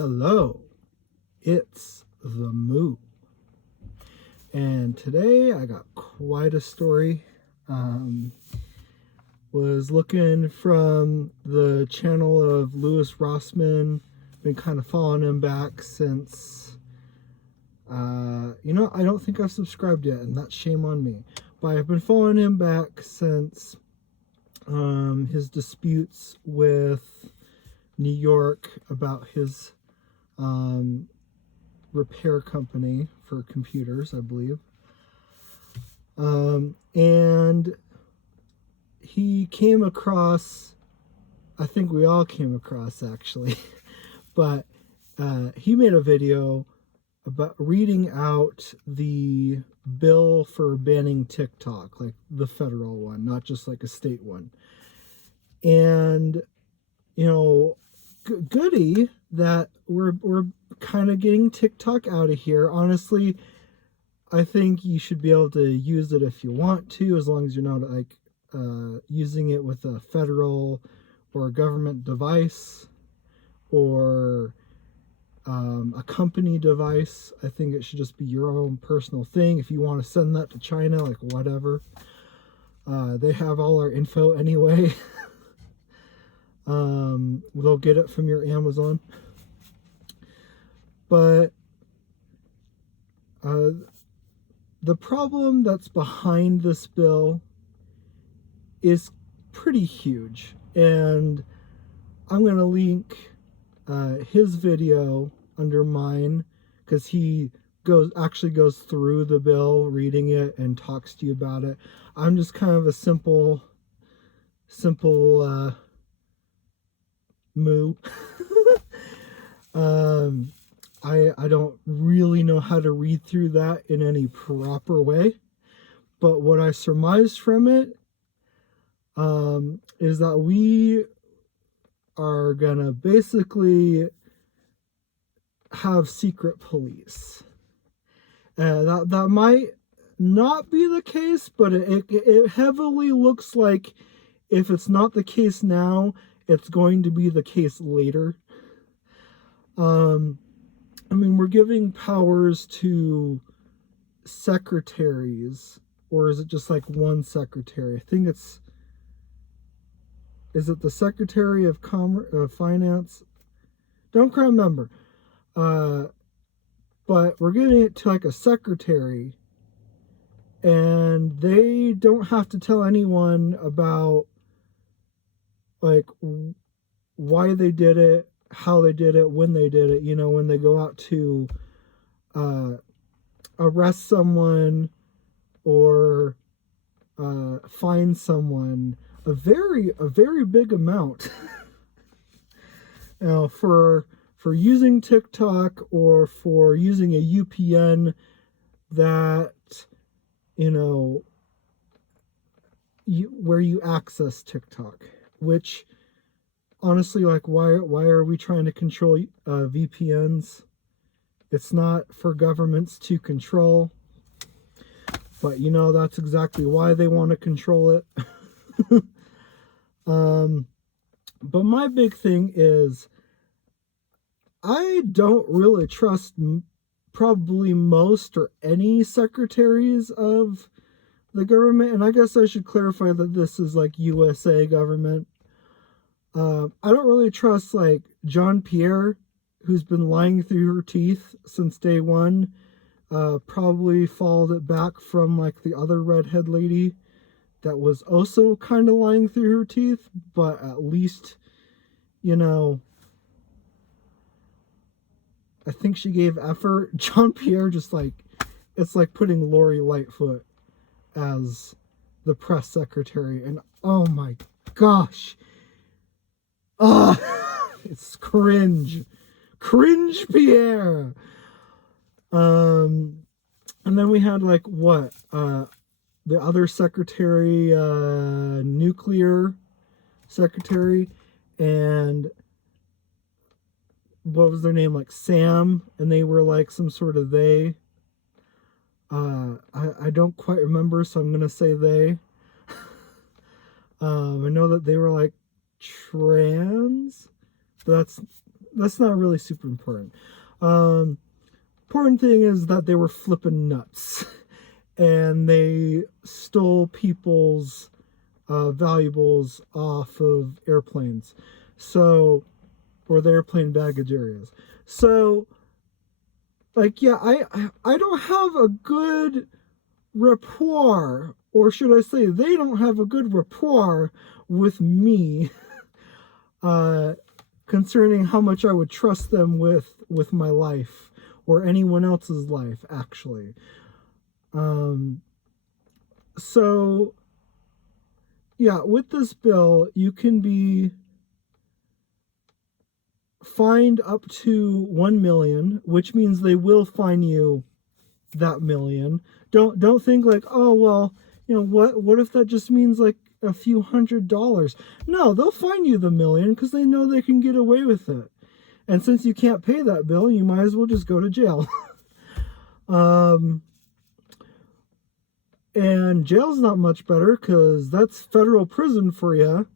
Hello, it's the Moo. And today I got quite a story. Was looking from the channel of Louis Rossman. Been kind of following him back since, I don't think I've subscribed yet, and that's shame on me. But I've been following him back since his disputes with New York about his repair company for computers, I believe. And he came across, I think we all came across actually, but he made a video about reading out the bill for banning TikTok, like the federal one, not just like a state one. And, goody that we're kind of getting TikTok out of here. Honestly, I think you should be able to use it if you want to, as long as you're not like using it with a federal or a government device or a company device. I think it should just be your own personal thing. If you want to send that to China, like whatever, they have all our info anyway. They'll get it from your Amazon. But the problem that's behind this bill is pretty huge, and I'm going to link his video under mine, because he actually goes through the bill, reading it, and talks to you about it. I'm just kind of a simple moo. I don't really know how to read through that in any proper way, but what I surmised from it is that we are gonna basically have secret police. That might not be the case, but it heavily looks like if it's not the case now, it's going to be the case later. We're giving powers to secretaries, or is it just like one secretary? I think is it the Secretary of Finance? Don't quite remember. But we're giving it to like a secretary, and they don't have to tell anyone about like why they did it, how they did it, when they did it. When they go out to arrest someone or fine someone a very big amount for using TikTok, or for using a UPN that where you access TikTok. Which, honestly, like, why are we trying to control VPNs? It's not for governments to control, but that's exactly why they want to control it. But my big thing is, I don't really trust probably most or any secretaries of the government. And I guess I should clarify that this is like USA government. I don't really trust like John Pierre, who's been lying through her teeth since day one. Probably followed it back from like the other redhead lady that was also kind of lying through her teeth, but at least, I think she gave effort. John Pierre just it's like putting Lori Lightfoot as the press secretary, and oh my gosh, it's cringe Pierre. And then we had like the other secretary, nuclear secretary, and what was their name, like Sam, and they were like some sort of they. I don't quite remember, so I'm gonna say they. I know that they were like trans, but that's not really super important. Important thing is that they were flipping nuts, and they stole people's valuables off of airplanes, so, or the airplane baggage areas. So, like, yeah, I don't have a good rapport, or should I say, they don't have a good rapport with me, concerning how much I would trust them with my life, or anyone else's life, actually. So, yeah, with this bill, you can be fined up to 1 million, which means they will fine you that million. Don't think like, oh well, what if that just means like a few $100s? No, they'll fine you the million because they know they can get away with it. And since you can't pay that bill, you might as well just go to jail. And jail's not much better because that's federal prison for you.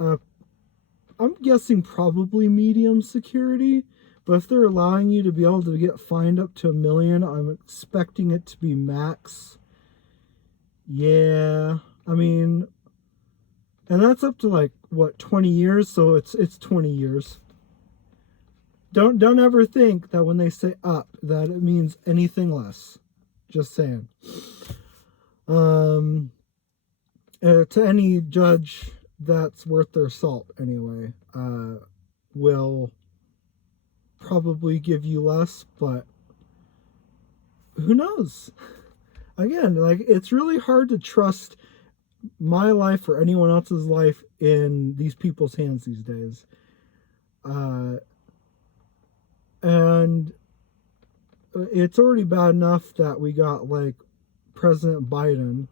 I'm guessing probably medium security, but if they're allowing you to be able to get fined up to 1 million, I'm expecting it to be max. Yeah, I mean, and that's up to like what, 20 years, so it's 20 years. Don't ever think that when they say up that it means anything less. Just saying. To any judge that's worth their salt anyway, will probably give you less, but who knows? Again, like, it's really hard to trust my life or anyone else's life in these people's hands these days. And it's already bad enough that we got like President Biden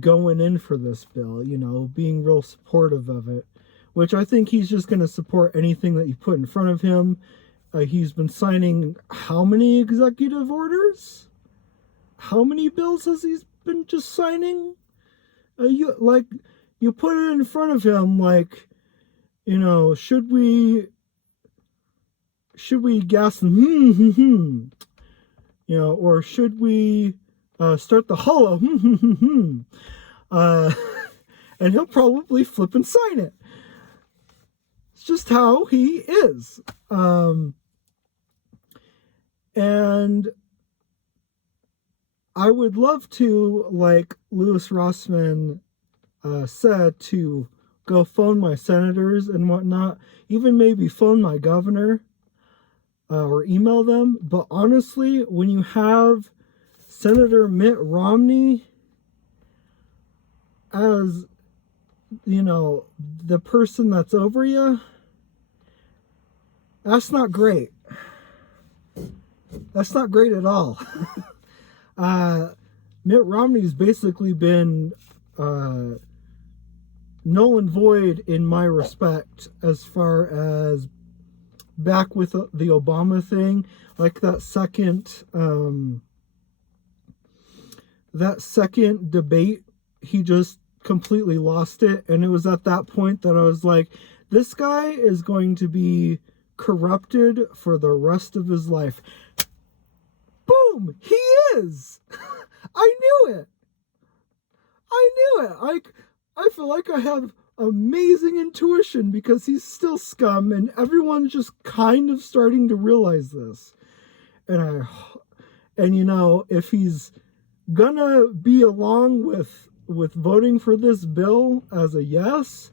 going in for this bill, being real supportive of it, which I think he's just going to support anything that you put in front of him. He's been signing how many executive orders? How many bills has he been just signing? You put it in front of him, like, should we gas them? Or should we start the hollow? And he'll probably flip and sign it. It's just how he is. And I would love to, like Louis Rossman said, to go phone my senators and whatnot, even maybe phone my governor, or email them. But honestly, when you have Senator Mitt Romney as, the person that's over you, that's not great. That's not great at all. Mitt Romney's basically been null and void in my respect as far as back with the Obama thing, like that second debate, he just completely lost it. And it was at that point that I was like, this guy is going to be corrupted for the rest of his life. Boom! He is! I knew it! I feel like I have amazing intuition because he's still scum and everyone's just kind of starting to realize this. And if he's gonna be along with voting for this bill as a yes,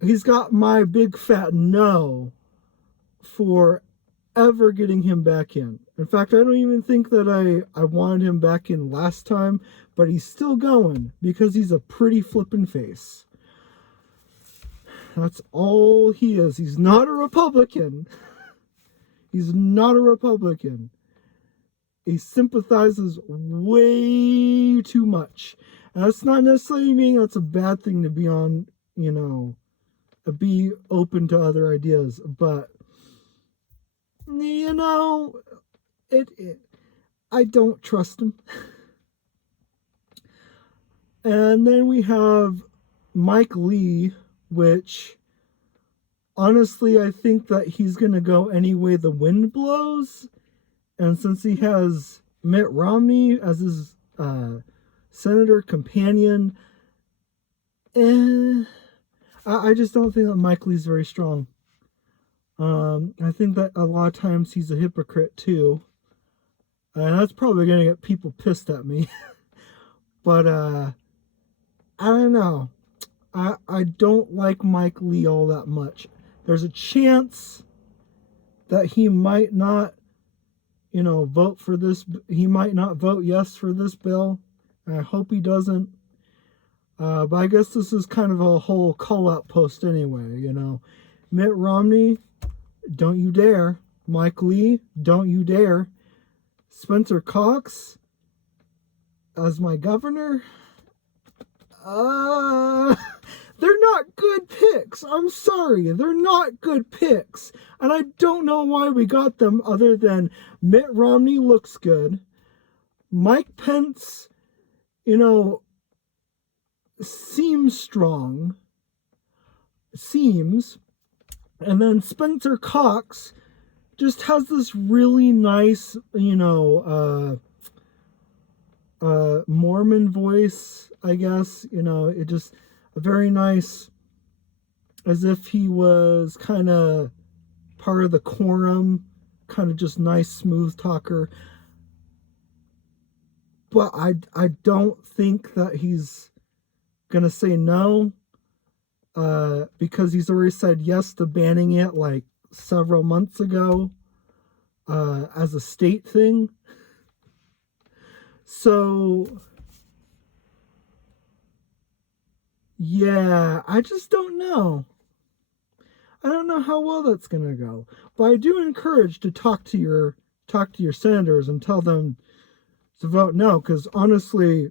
he's got my big fat no for ever getting him back in. In fact, I don't even think that I wanted him back in last time, but he's still going because he's a pretty flippin' face. That's all he is. He's not a Republican. He's not a Republican. He sympathizes way too much. And that's not necessarily meaning that's a bad thing to be on, be open to other ideas. But, I don't trust him. And then we have Mike Lee, which honestly, I think that he's going to go any way the wind blows. And since he has Mitt Romney as his senator companion, I just don't think that Mike Lee's very strong. I think that a lot of times he's a hypocrite too. And that's probably going to get people pissed at me. But I don't know. I don't like Mike Lee all that much. There's a chance that he might not, vote for this. He might not vote yes for this bill. I hope he doesn't. But I guess this is kind of a whole call-out post anyway, Mitt Romney, don't you dare. Mike Lee, don't you dare. Spencer Cox as my governor. They're not good picks. I'm sorry. They're not good picks. And I don't know why we got them other than Mitt Romney looks good. Mike Pence, seems strong. Seems. And then Spencer Cox just has this really nice, Mormon voice, I guess. It just a very nice, as if he was kind of part of the quorum, kind of just nice, smooth talker. But I don't think that he's gonna say no, because he's already said yes to banning it like several months ago, as a state thing. So yeah, I just don't know. I don't know how well that's gonna go. But I do encourage to talk to your senators and tell them to vote no, because honestly,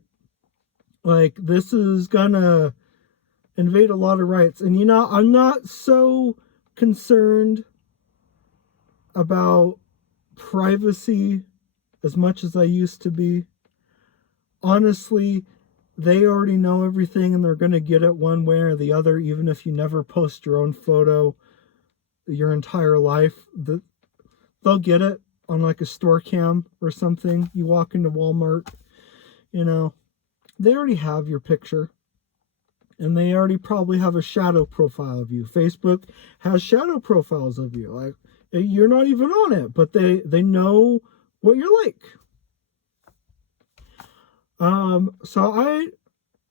like, this is gonna invade a lot of rights. And I'm not so concerned about privacy as much as I used to be. Honestly, they already know everything and they're going to get it one way or the other, even if you never post your own photo your entire life. They'll get it on like a store cam or something. You walk into Walmart, they already have your picture. And they already probably have a shadow profile of you. Facebook has shadow profiles of you. Like, you're not even on it, but they know what you're like. So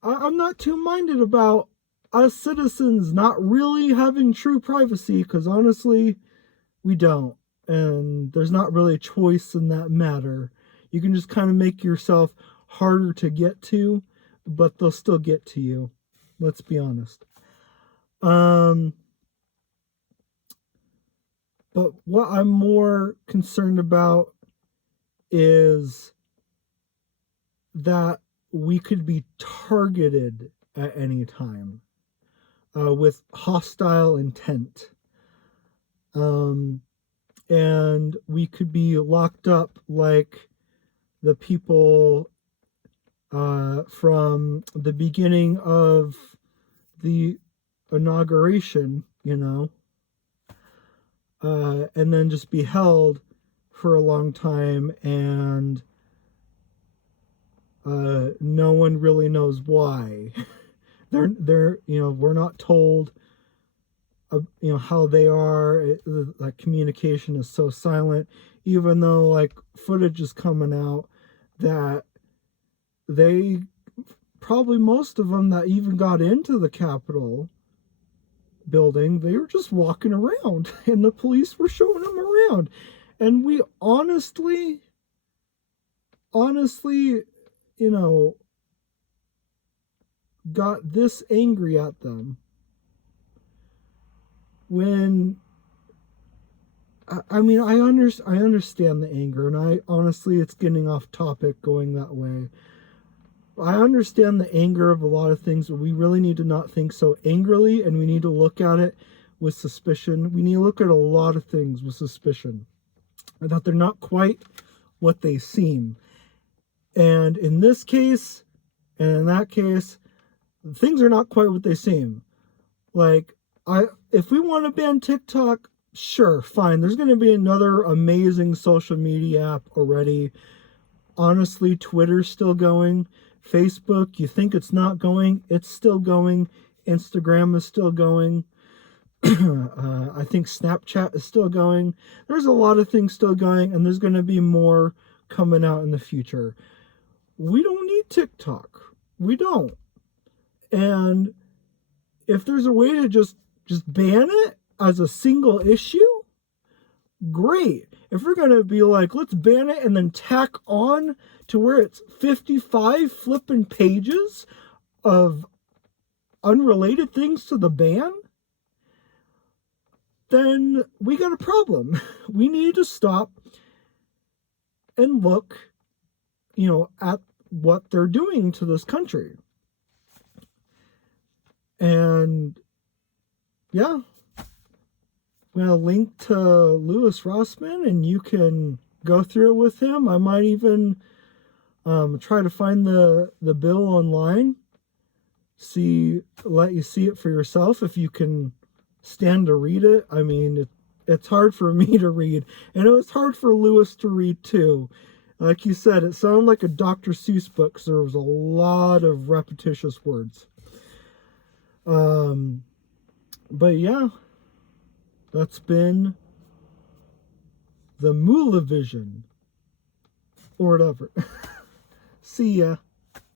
I'm not too minded about us citizens not really having true privacy, because honestly, we don't. And there's not really a choice in that matter. You can just kind of make yourself harder to get to, but they'll still get to you. Let's be honest. But what I'm more concerned about is that we could be targeted at any time, with hostile intent. And we could be locked up like the people from the beginning of the inauguration, and then just be held for a long time, and no one really knows why. they're we're not told how they are. Like, communication is so silent, even though like footage is coming out that they probably, most of them that even got into the Capitol building, they were just walking around and the police were showing them around. And we honestly, got this angry at them when, I understand the anger, and I honestly, it's getting off topic going that way. I understand the anger of a lot of things, but we really need to not think so angrily, and we need to look at it with suspicion. We need to look at a lot of things with suspicion, and that they're not quite what they seem. And in this case, and in that case, things are not quite what they seem. Like, If we want to ban TikTok, sure, fine. There's going to be another amazing social media app already. Honestly, Twitter's still going. Facebook, you think it's not going, it's still going. Instagram is still going. I think Snapchat is still going. There's a lot of things still going, and there's going to be more coming out in the future. We don't need TikTok. We don't. And if there's a way to just ban it as a single issue, great. If we're going to be like, let's ban it and then tack on to where it's 55 flipping pages of unrelated things to the ban, then we got a problem. We need to stop and look, at what they're doing to this country. And yeah, I'm going to link to Louis Rossmann, and you can go through it with him. I might even try to find the bill online, let you see it for yourself if you can stand to read it. I mean, it's hard for me to read, and it was hard for Louis to read too. Like you said, it sounded like a Dr. Seuss book because there was a lot of repetitious words. But yeah, that's been the Moolah Vision, or whatever. See ya.